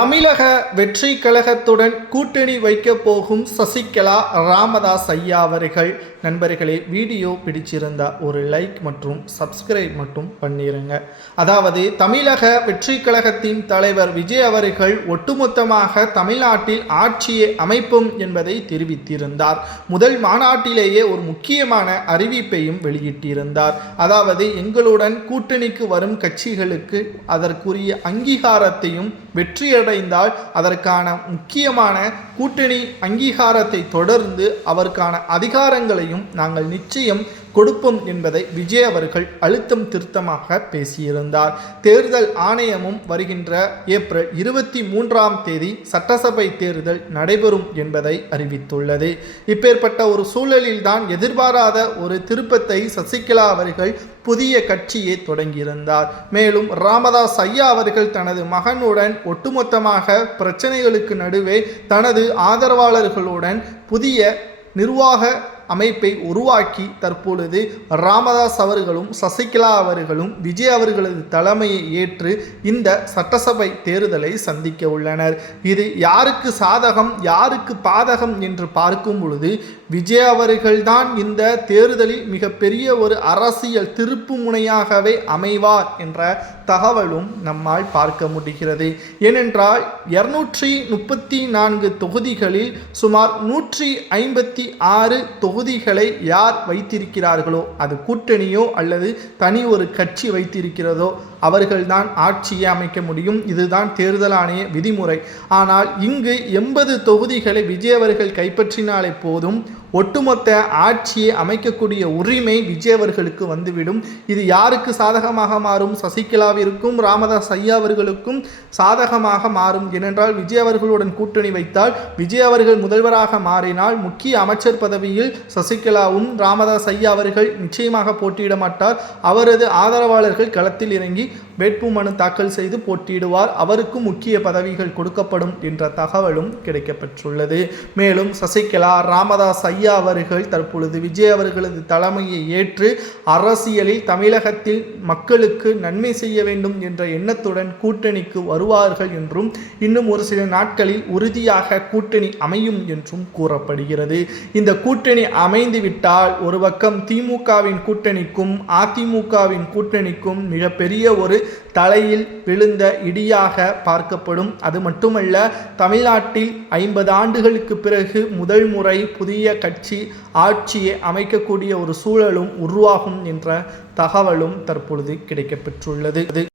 தமிழக வெற்றி கழகத்துடன் கூட்டணி வைக்க போகும் சசிகலா ராமதாஸ் ஐயா அவர்கள். நண்பர்களே, வீடியோ பிடிச்சிருந்தா ஒரு லைக் மற்றும் சப்ஸ்கிரைப் மட்டும் பண்ணிருங்க. அதாவது தமிழக வெற்றி கழகத்தின் தலைவர் விஜய் அவர்கள் ஒட்டுமொத்தமாக தமிழ்நாட்டில் ஆட்சியை அமைப்போம் என்பதை தெரிவித்திருந்தார். முதல் மாநாட்டிலேயே ஒரு முக்கியமான அறிவிப்பையும் வெளியிட்டிருந்தார். அதாவது எங்களுடன் கூட்டணிக்கு வரும் கட்சிகளுக்கு அதற்குரிய அங்கீகாரத்தையும் வெற்றியடைந்தால் அதற்கான முக்கியமான கூட்டணி அங்கீகாரத்தை தொடர்ந்து அவருக்கான அதிகாரங்களையும் நாங்கள் நிச்சயம் கொடுப்போம் என்பதை விஜய் அவர்கள் அழுத்தம் திருத்தமாக பேசியிருந்தார். தேர்தல் ஆணையமும் வருகின்ற ஏப்ரல் 23 சட்டசபை தேர்தல் நடைபெறும் என்பதை அறிவித்துள்ளது. இப்பேற்பட்ட ஒரு சூழலில்தான் எதிர்பாராத ஒரு திருப்பத்தை சசிகலா அவர்கள் புதிய கட்சியை தொடங்கியிருந்தார். மேலும் ராமதாஸ் ஐயா அவர்கள் தனது மகனுடன் ஒட்டுமொத்தமாக பிரச்சனைகளுக்கு நடுவே தனது ஆதரவாளர்களுடன் புதிய நிர்வாக அமைப்பை உருவாக்கி தற்பொழுது ராமதாஸ் அவர்களும் சசிகலா அவர்களும் விஜய் அவர்களது தலைமையை ஏற்று இந்த சட்டசபை தேர்தலை சந்திக்க உள்ளனர். இது யாருக்கு சாதகம் யாருக்கு பாதகம் என்று பார்க்கும் பொழுது விஜய் அவர்கள்தான் இந்த தேர்தலில் மிகப்பெரிய ஒரு அரசியல் திருப்பு முனையாகவே அமைவார் என்ற தகவலும் நம்மால் பார்க்க முடிகிறது. ஏனென்றால் 234 தொகுதிகளில் சுமார் 156 தொகுதிகளை யார் வைத்திருக்கிறார்களோ, அது கூட்டணியோ அல்லது தனி ஒரு கட்சி வைத்திருக்கிறதோ அவர்கள்தான் ஆட்சியை அமைக்க முடியும். இதுதான் தேர்தல் ஆணைய விதிமுறை. ஆனால் இங்கு 80 தொகுதிகளை விஜய் அவர்கள் கைப்பற்றினாலே போதும், ஒட்டுமொத்த ஆட்சியை அமைக்கக்கூடிய உரிமை விஜய் அவர்களுக்கு வந்துவிடும். இது யாருக்கு சாதகமாக மாறும்? சசிகலாவிற்கும் ராமதாஸ் ஐயா அவர்களுக்கும் சாதகமாக மாறும். ஏனென்றால் விஜய் அவர்களுடன் கூட்டணி வைத்தால் விஜய் அவர்கள் முதல்வராக மாறினால் முக்கிய அமைச்சர் பதவியில் சசிகலாவும் ராமதாஸ் ஐயா அவர்கள் நிச்சயமாக போட்டியிட மாட்டார். அவரது ஆதரவாளர்கள் களத்தில் இறங்கி வேட்புமனு தாக்கல் செய்து போட்டியிடுவார். அவருக்கும் முக்கிய பதவிகள் கொடுக்கப்படும் என்ற தகவலும் கிடைக்கப்பெற்றுள்ளது. மேலும் சசிகலா ராமதாஸ் ஐயா அவர்கள் தற்பொழுது விஜய் அவர்களது தலைமையை ஏற்று அரசியலில் தமிழகத்தில் மக்களுக்கு நன்மை செய்ய வேண்டும் என்ற எண்ணத்துடன் கூட்டணிக்கு வருவார்கள் என்றும் இன்னும் ஒரு சில நாட்களில் உறுதியாக கூட்டணி அமையும் என்றும் கூறப்படுகிறது. இந்த கூட்டணி அமைந்துவிட்டால் ஒரு பக்கம் திமுகவின் கூட்டணிக்கும் அதிமுகவின் கூட்டணிக்கும் மிகப்பெரிய ஒரு தலையில் விழுந்த இடியாக பார்க்கப்படும். அது மட்டுமல்ல, தமிழ்நாட்டில் 50 ஆண்டுகளுக்கு பிறகு முதல் முறை புதிய கட்சி ஆட்சியை அமைக்கக்கூடிய ஒரு சூழலும் உருவாகும் என்ற தகவலும் தற்பொழுது கிடைக்கப்பெற்றுள்ளது.